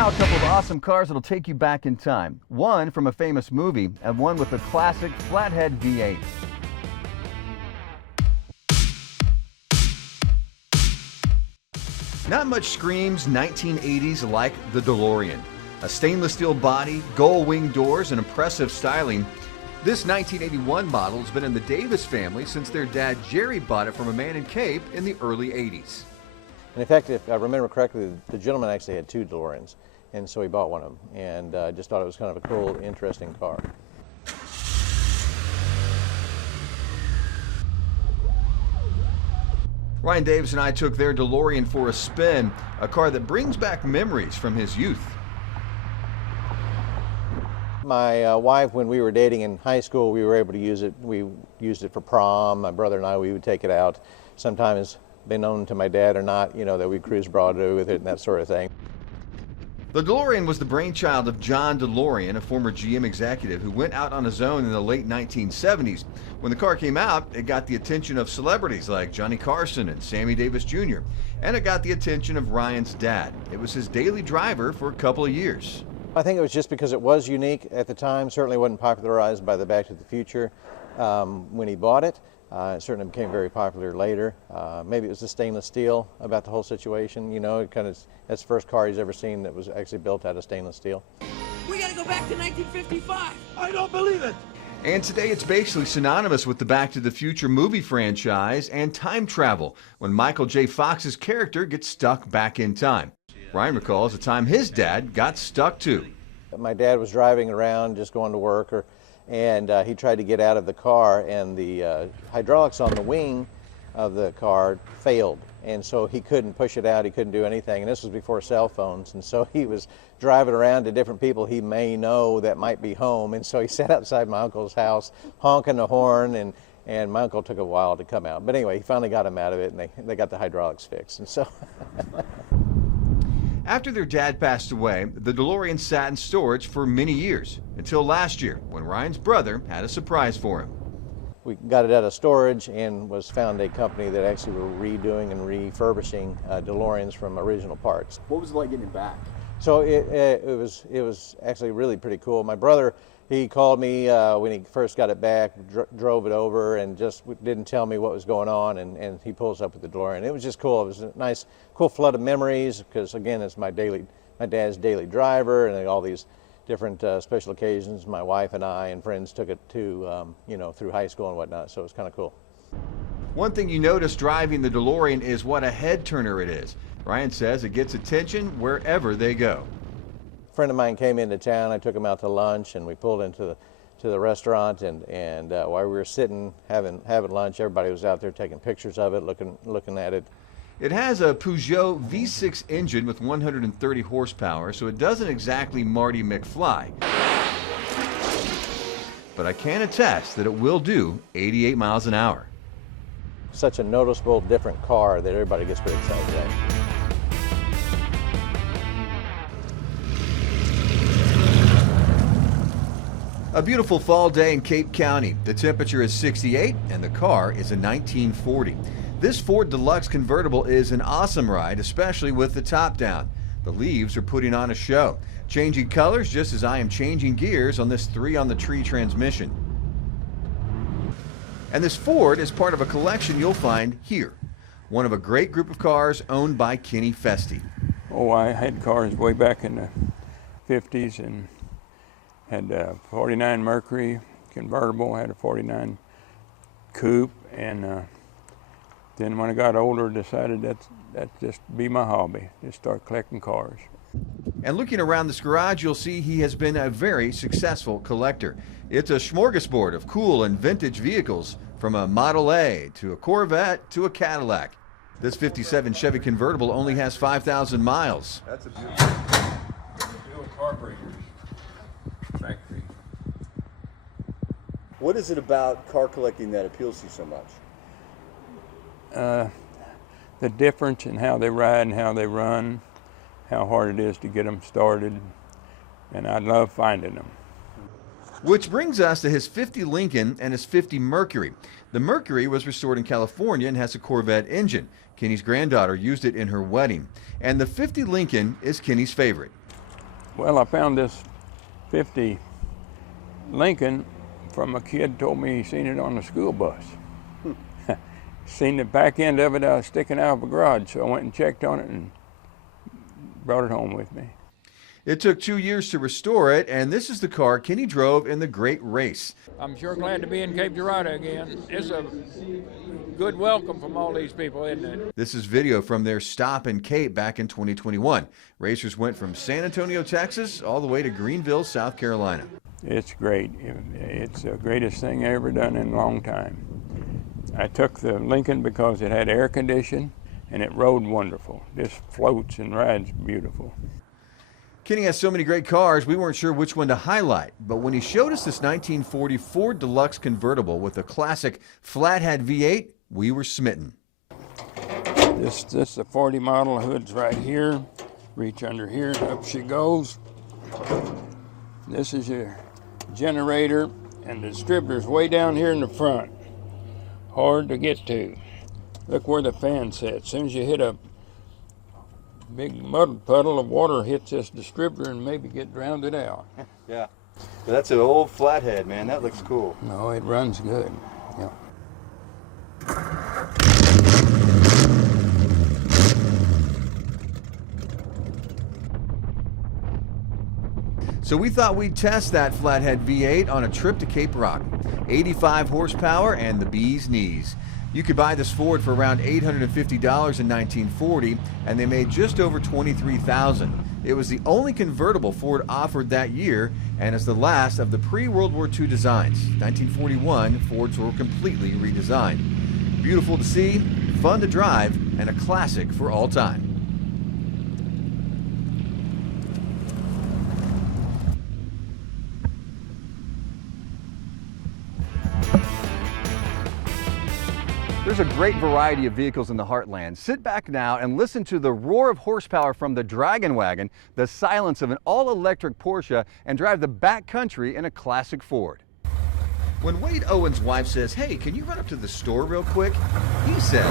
Now a couple of awesome cars that'll take you back in time. One from a famous movie and one with a classic flathead V8. Not much screams 1980s like the Delorean. A stainless steel body, gull wing doors, and impressive styling. This 1981 model has been in the Davis family since their dad Jerry bought it from a man in Cape in the early 80s. And in fact, if I remember correctly, the gentleman actually had two DeLoreans, and so he bought one of them, and just thought it was kind of a cool, interesting car. Ryan Davis and I took their DeLorean for a spin, a car that brings back memories from his youth. My wife, when we were dating in high school, we were able to use it. We used it for prom. My brother and I, we would take it out. Sometimes, been known to my dad or not, you know, that we cruise Broadway with it and that sort of thing. The DeLorean was the brainchild of John DeLorean, a former GM executive who went out on his own in the late 1970s. When the car came out, it got the attention of celebrities like Johnny Carson and Sammy Davis Jr., and it got the attention of Ryan's dad. It was his daily driver for a couple of years. I think it was just because it was unique at the time. Certainly wasn't popularized by the Back to the Future when he bought it. It certainly became very popular later. Maybe it was the stainless steel about the whole situation. You know, that's the first car he's ever seen that was actually built out of stainless steel. We gotta go back to 1955. I don't believe it. And today it's basically synonymous with the Back to the Future movie franchise and time travel, when Michael J. Fox's character gets stuck back in time. Ryan recalls the time his dad got stuck too. My dad was driving around just going to work, and he tried to get out of the car, and the hydraulics on the wing of the car failed, and so he couldn't push it out, he couldn't do anything, and this was before cell phones, and so he was driving around to different people he may know that might be home, and so he sat outside my uncle's house honking the horn, and my uncle took a while to come out. But anyway, he finally got him out of it, and they got the hydraulics fixed, and so... After their dad passed away, the DeLorean sat in storage for many years, until last year when Ryan's brother had a surprise for him. We got it out of storage and was found a company that actually were redoing and refurbishing DeLoreans from original parts. What was it like getting it back? So it was actually really pretty cool. My brother, he called me when he first got it back, drove it over, and just didn't tell me what was going on, and he pulls up with the DeLorean. It was just cool. It was a nice, cool flood of memories, because again, it's my dad's daily driver, and all these different special occasions. My wife and I and friends took it to, you know, through high school and whatnot, so it was kind of cool. One thing you notice driving the DeLorean is what a head turner it is. Ryan says it gets attention wherever they go. A friend of mine came into town. I took him out to lunch, and we pulled into the restaurant, and while we were sitting having lunch, everybody was out there taking pictures of it, looking at it. It has a Peugeot V6 engine with 130 horsepower, so it doesn't exactly Marty McFly. But I can attest that it will do 88 miles an hour. Such a noticeable, different car that everybody gets pretty excited about. A beautiful fall day in Cape County. The temperature is 68 and the car is a 1940. This Ford Deluxe convertible is an awesome ride, especially with the top down. The leaves are putting on a show, changing colors just as I am changing gears on this 3-on-the-tree transmission. And this Ford is part of a collection you'll find here, one of a great group of cars owned by Kenny Festi. Oh, I had cars way back in the 50s and had a 49 Mercury convertible, had a 49 coupe, and then when I got older, decided that just be my hobby, just start collecting cars. And looking around this garage, you'll see he has been a very successful collector. It's a smorgasbord of cool and vintage vehicles, from a Model A to a Corvette to a Cadillac. This 57 Chevy convertible only has 5,000 miles. That's a beautiful carburetor factory. What is it about car collecting that appeals to you so much? The difference in how they ride and how they run, how hard it is to get them started, and I love finding them. Which brings us to his 50 Lincoln and his 50 Mercury. The Mercury was restored in California and has a Corvette engine. Kenny's granddaughter used it in her wedding. And the 50 Lincoln is Kenny's favorite. Well, I found this 50 Lincoln from a kid told me he seen it on the school bus. Seen the back end of it sticking out of a garage, so I went and checked on it and brought it home with me. It took 2 years to restore it, and this is the car Kenny drove in the Great Race. I'm sure glad to be in Cape Girardeau again. It's a good welcome from all these people, isn't it? This is video from their stop in Cape back in 2021. Racers went from San Antonio, Texas, all the way to Greenville, South Carolina. It's great. It's the greatest thing I ever done in a long time. I took the Lincoln because it had air conditioning and it rode wonderful. This floats and rides beautiful. Kenny has so many great cars, we weren't sure which one to highlight. But when he showed us this 1940 Ford Deluxe convertible with a classic flathead V8, we were smitten. This is a 40 model. Hood's right here. Reach under here, up she goes. This is your generator, and the distributor's way down here in the front. Hard to get to. Look where the fan sits. As soon as you hit a big mud puddle of water, hits this distributor and maybe get drowned out. Yeah. But that's an old flathead, man. That looks cool. No, it runs good. Yeah. So we thought we'd test that flathead V8 on a trip to Cape Rock. 85 horsepower and the bee's knees. You could buy this Ford for around $850 in 1940, and they made just over $23,000. It was the only convertible Ford offered that year, and is the last of the pre-World War II designs. 1941, Fords were completely redesigned. Beautiful to see, fun to drive, and a classic for all time. There's a great variety of vehicles in the Heartland. Sit back now and listen to the roar of horsepower from the Draggin Wagon, the silence of an all-electric Porsche, and drive the backcountry in a classic Ford. When Wade Owen's wife says, "Hey, can you run up to the store real quick?" he says,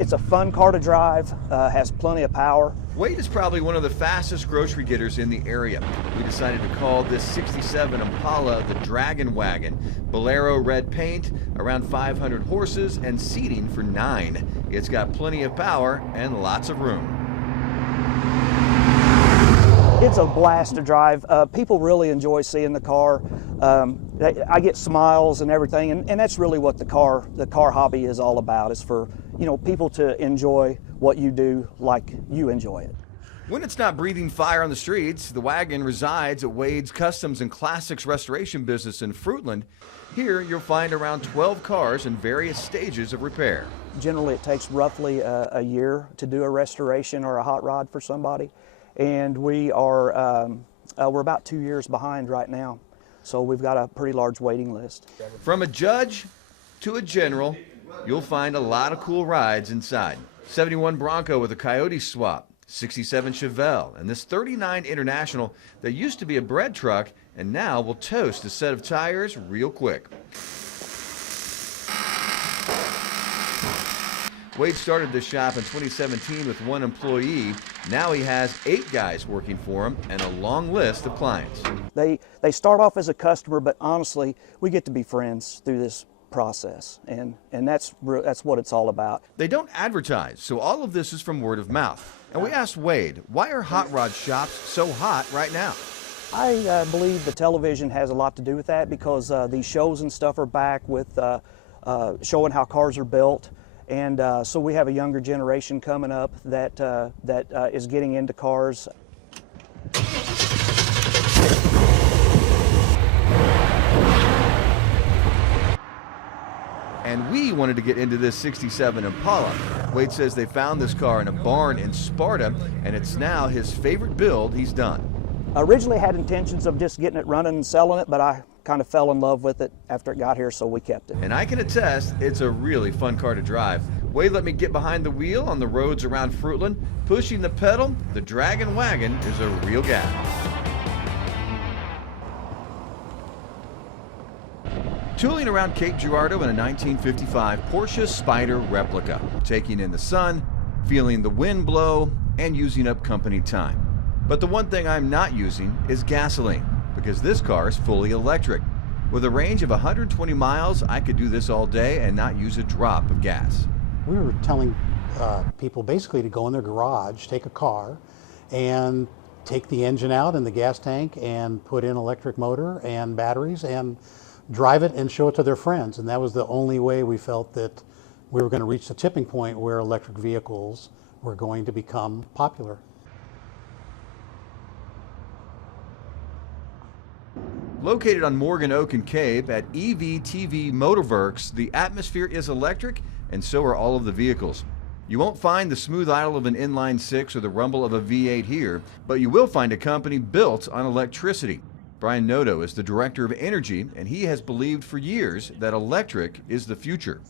It's a fun car to drive, has plenty of power. Wade is probably one of the fastest grocery getters in the area. We decided to call this 67 Impala the Draggin Wagon. Bolero red paint, around 500 horses, and seating for 9. It's got plenty of power and lots of room. It's a blast to drive. People really enjoy seeing the car. I get smiles and everything, and that's really what the car hobby is all about. Is for people to enjoy what you do like you enjoy it. When it's not breathing fire on the streets, the wagon resides at Wade's Customs and Classics restoration business in Heartland. Here you'll find around 12 cars in various stages of repair. Generally, it takes roughly a year to do a restoration or a hot rod for somebody, and we're about 2 years behind right now. So we've got a pretty large waiting list. From a judge to a general, you'll find a lot of cool rides inside. 71 Bronco with a Coyote swap, 67 Chevelle, and this 39 International that used to be a bread truck and now will toast a set of tires real quick. Wade started this shop in 2017 with 1 employee. Now he has 8 guys working for him and a long list of clients. They start off as a customer, but honestly, we get to be friends through this process, and that's what it's all about. They don't advertise, so all of this is from word of mouth. And we asked Wade, why are hot rod shops so hot right now? I believe the television has a lot to do with that, because these shows and stuff are back with showing how cars are built. And so we have a younger generation coming up that is getting into cars. And we wanted to get into this 67 Impala. Wade says they found this car in a barn in Sparta, and it's now his favorite build he's done. I originally had intentions of just getting it running and selling it, but I kind of fell in love with it after it got here, so we kept it. And I can attest, it's a really fun car to drive. Wade let me get behind the wheel on the roads around Heartland. Pushing the pedal, the Draggin Wagon is a real guy. Tooling around Cape Girardeau in a 1955 Porsche Spyder replica, taking in the sun, feeling the wind blow, and using up company time. But the one thing I'm not using is gasoline, because this car is fully electric. With a range of 120 miles, I could do this all day and not use a drop of gas. We were telling people basically to go in their garage, take a car, and take the engine out and the gas tank and put in electric motor and batteries and drive it and show it to their friends. And that was the only way we felt that we were going to reach the tipping point where electric vehicles were going to become popular. Located on Morgan Oak and Cape at EVTV Motorworks, the atmosphere is electric, and so are all of the vehicles. You won't find the smooth idle of an inline six or the rumble of a V8 here, but you will find a company built on electricity. Brian Noto is the director of energy, and he has believed for years that electric is the future.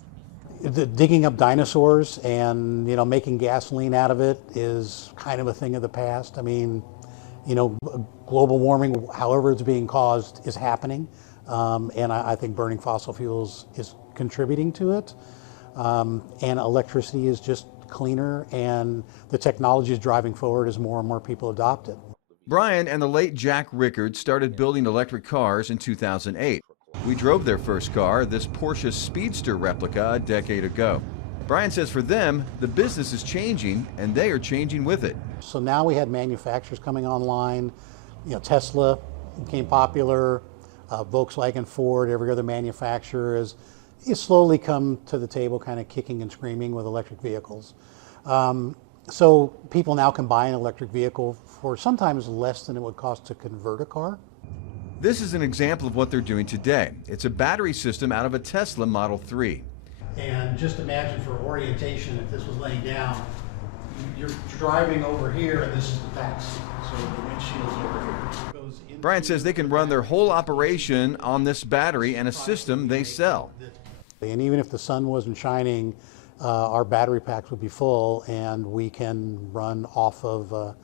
Digging up dinosaurs and making gasoline out of it is kind of a thing of the past. I mean, global warming, however it's being caused, is happening, and I think burning fossil fuels is contributing to it. And electricity is just cleaner, and the technology is driving forward as more and more people adopt it. Brian and the late Jack Rickard started building electric cars in 2008. We drove their first car, this Porsche Speedster replica, a decade ago. Brian says for them, the business is changing, and they are changing with it. So now we had manufacturers coming online. Tesla became popular, Volkswagen, Ford, every other manufacturer is slowly come to the table, kind of kicking and screaming with electric vehicles. So people now can buy an electric vehicle for sometimes less than it would cost to convert a car. This is an example of what they're doing today. It's a battery system out of a Tesla Model 3. And just imagine for orientation, if this was laying down, you're driving over here and this is the back seat, so the windshield's over here. Brian says they can run their whole operation on this battery and a system they sell. And even if the sun wasn't shining, our battery packs would be full, and we can run off of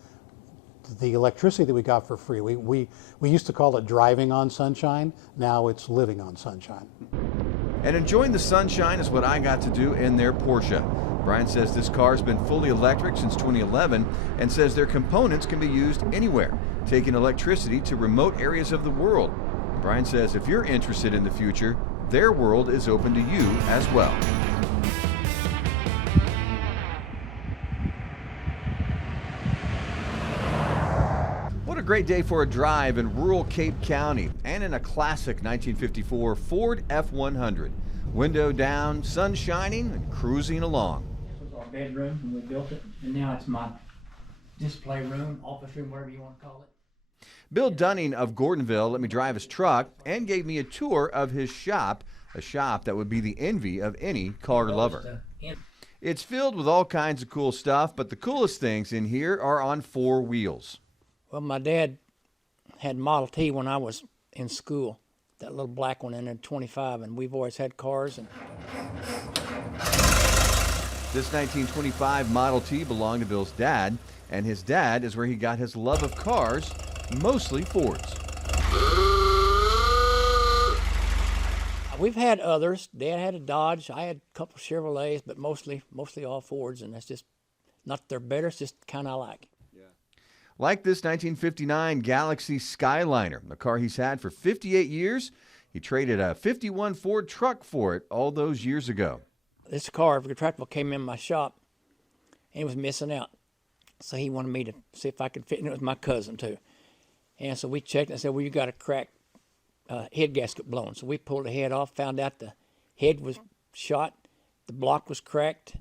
the electricity that we got for free. We used to call it driving on sunshine. Now it's living on sunshine. And enjoying the sunshine is what I got to do in their Porsche. Brian says this car has been fully electric since 2011 and says their components can be used anywhere, taking electricity to remote areas of the world. Brian says if you're interested in the future, their world is open to you as well. What a great day for a drive in rural Cape County and in a classic 1954 Ford F100. Window down, sun shining, and cruising along. This was our bedroom when we built it, and now it's my display room, office room, whatever you want to call it. Bill Dunning of Gordonville let me drive his truck and gave me a tour of his shop, a shop that would be the envy of any car lover. It's filled with all kinds of cool stuff, but the coolest things in here are on four wheels. Well, my dad had Model T when I was in school, that little black one in there, 25, and we've always had cars. And this 1925 Model T belonged to Bill's dad, and his dad is where he got his love of cars, mostly Fords. We've had others. Dad had a Dodge. I had a couple Chevrolets, but mostly all Fords, and that's just not that they're better. It's just kind of like. Like this 1959 Galaxy Skyliner, a car he's had for 58 years. He traded a 51 Ford truck for it all those years ago. This car, retractable, came in my shop, and it was missing out. So he wanted me to see if I could fit in it with my cousin, too. And so we checked and said, well, you got a cracked head gasket blown. So we pulled the head off, found out the head was shot, the block was cracked,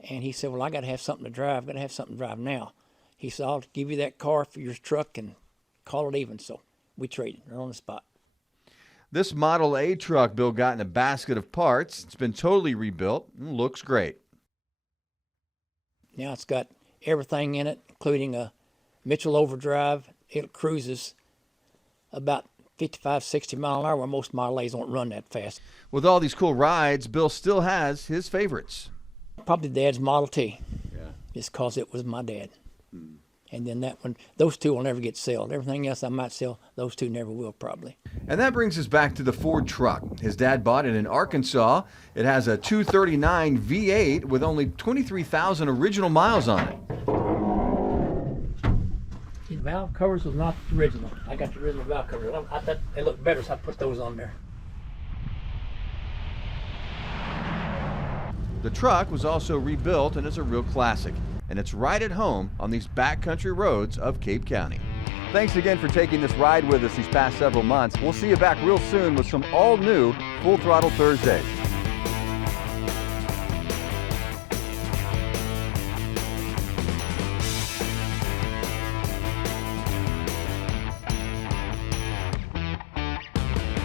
and he said, well, I got to have something to drive. I've got to have something to drive now. He said, I'll give you that car for your truck and call it even. So we traded right on the spot. This Model A truck Bill got in a basket of parts. It's been totally rebuilt and looks great. Now it's got everything in it, including a Mitchell overdrive. It cruises about 55, 60 miles an hour, where most Model A's don't run that fast. With all these cool rides, Bill still has his favorites. Probably Dad's Model T. Yeah. Just because it was my dad. And then that one, those two will never get sold. Everything else I might sell, those two never will probably. And that brings us back to the Ford truck. His dad bought it in Arkansas. It has a 239 V8 with only 23,000 original miles on it. The valve covers was not original. I got the original valve covers. I thought they looked better, so I put those on there. The truck was also rebuilt and is a real classic. And it's right at home on these backcountry roads of Cape County. Thanks again for taking this ride with us these past several months. We'll see you back real soon with some all-new Full Throttle Thursdays.